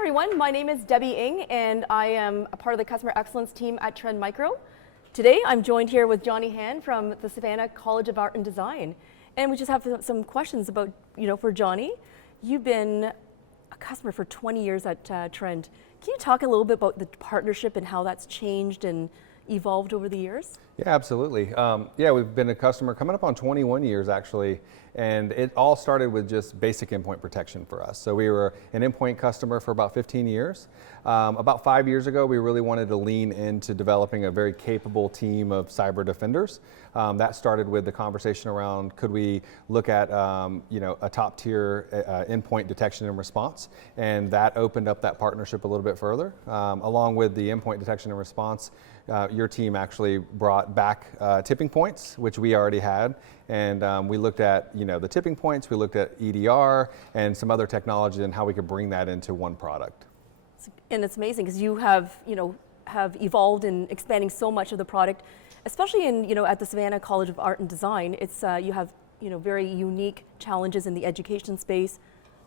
everyone, my name is Debbie Ng and I am a part of the customer excellence team at Trend Micro. Today I'm joined here with Johnny Han from the Savannah College of Art and Design, and we just have some questions about, for Johnny. You've been a customer for 20 years at Trend. Can you talk a little bit about the partnership and how that's changed and evolved over the years? Yeah, absolutely. We've been a customer coming up on 21 years actually, and it all started with just basic endpoint protection for us. So we were an endpoint customer for about 15 years. About 5 years ago, we really wanted to lean into developing a very capable team of cyber defenders. That started with the conversation around, could we look at a top tier endpoint detection and response, and that opened up that partnership a little bit further. Along with the endpoint detection and response, your team actually brought back tipping points, which we already had, and we looked at the tipping points, we looked at EDR and some other technology and how we could bring that into one product. And it's amazing because you have evolved in expanding so much of the product, especially in at the Savannah College of Art and Design. It's you have very unique challenges in the education space,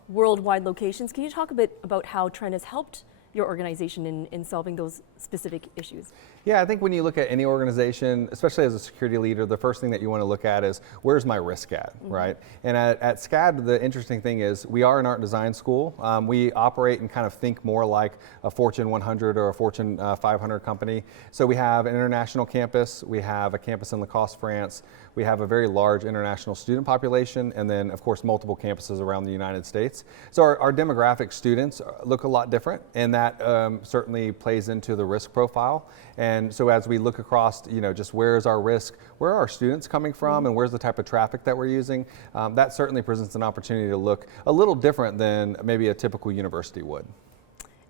worldwide locations. Can you talk a bit about how Trend has helped your organization in solving those specific issues? Yeah, I think when you look at any organization, especially as a security leader, the first thing that you want to look at is, where's my risk at, right? And at SCAD, the interesting thing is we are an art and design school. We operate and kind of think more like a Fortune 100 or a Fortune 500 company. So we have an international campus, we have a campus in Lacoste, France, we have a very large international student population, and then of course multiple campuses around the United States. So our demographic students look a lot different, and that certainly plays into the risk profile. And so as we look across, just where's our risk, where are our students coming from, and where's the type of traffic that we're using, that certainly presents an opportunity to look a little different than maybe a typical university would.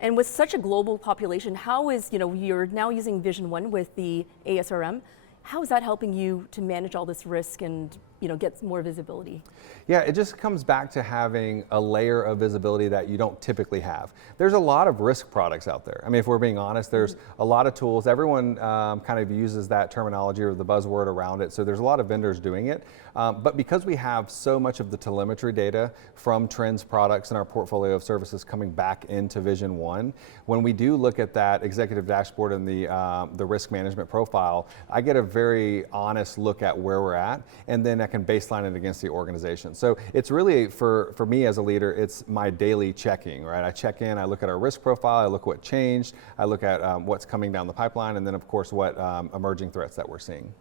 And with such a global population, how is, you're now using Vision One with the ASRM, how is that helping you to manage all this risk and get more visibility? Yeah, it just comes back to having a layer of visibility that you don't typically have. There's a lot of risk products out there. I mean, if we're being honest, there's a lot of tools. Everyone kind of uses that terminology or the buzzword around it, so there's a lot of vendors doing it. But because we have so much of the telemetry data from Trend's products and our portfolio of services coming back into Vision One, when we do look at that executive dashboard and the risk management profile, I get a very honest look at where we're at, and then I can baseline it against the organization. So it's really, for me as a leader, it's my daily checking, right? I check in, I look at our risk profile, I look what changed, I look at what's coming down the pipeline, and then of course what emerging threats that we're seeing.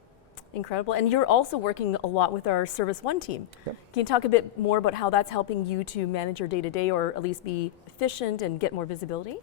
Incredible. And you're also working a lot with our Service One team. Yep. Can you talk a bit more about how that's helping you to manage your day-to-day, or at least be efficient and get more visibility?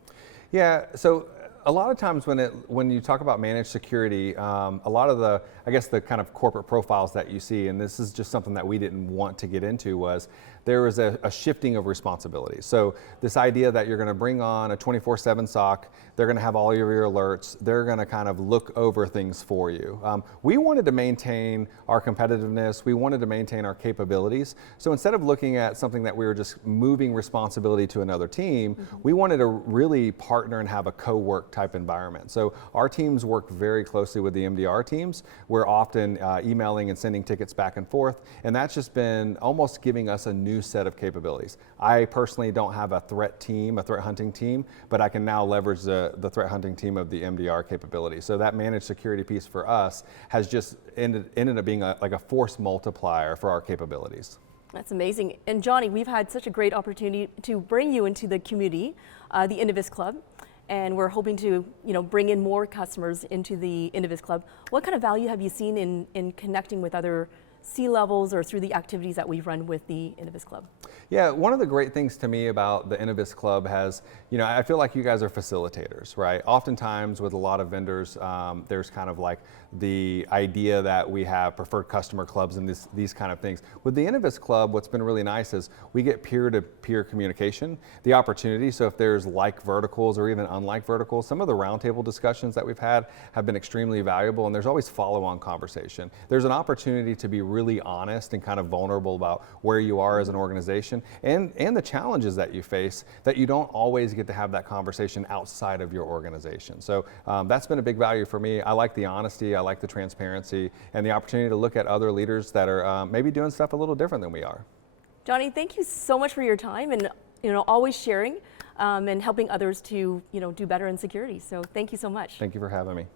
Yeah, so a lot of times when you talk about managed security, a lot of the kind of corporate profiles that you see, and this is just something that we didn't want to get into, was there was a shifting of responsibilities. So this idea that you're going to bring on a 24/7 SOC, they're going to have all of your alerts, they're going to kind of look over things for you. We wanted to maintain our competitiveness, we wanted to maintain our capabilities. So instead of looking at something that we were just moving responsibility to another team, we wanted to really partner and have a co-work type environment. So our teams work very closely with the MDR teams. We're often emailing and sending tickets back and forth, and that's just been almost giving us a new set of capabilities. I personally don't have a threat hunting team, but I can now leverage the threat hunting team of the MDR capability. So that managed security piece for us has just ended up being like a force multiplier for our capabilities. That's amazing. And Johnny, we've had such a great opportunity to bring you into the community, the Inovis Club, and we're hoping to bring in more customers into the Inovis Club. What kind of value have you seen in connecting with other C-levels or through the activities that we've run with the Inovis Club? Yeah, one of the great things to me about the Inovis Club has, I feel like you guys are facilitators, right? Oftentimes with a lot of vendors, there's kind of like the idea that we have preferred customer clubs and these kind of things. With the Inovis Club, what's been really nice is we get peer-to-peer communication, the opportunity. So if there's like verticals or even unlike verticals, some of the roundtable discussions that we've had have been extremely valuable, and there's always follow-on conversation. There's an opportunity to be really honest and kind of vulnerable about where you are as an organization and the challenges that you face, that you don't always get to have that conversation outside of your organization. So that's been a big value for me. I like the honesty, I like the transparency, and the opportunity to look at other leaders that are maybe doing stuff a little different than we are. Johnny, thank you so much for your time and always sharing and helping others to do better in security. So thank you so much. Thank you for having me.